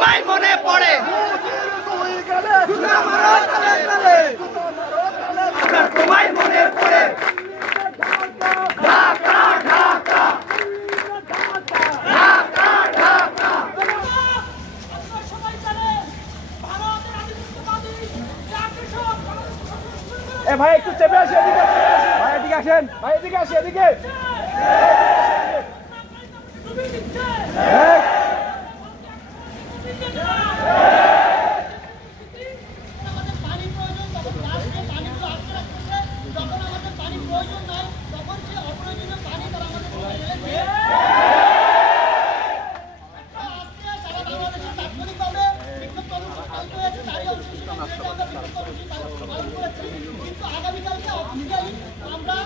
তোমায় মনে পড়ে তোমায় মনে পড়ে ঢাকা ঢাকা ঢাকা ঢাকা এ ভাই একটু চেপে আসি এদিকে ভাই এদিকে আসেন ভাই এদিকে আসি এদিকে কিন্তু আগামীকালকে অফিসিয়ালি আমরা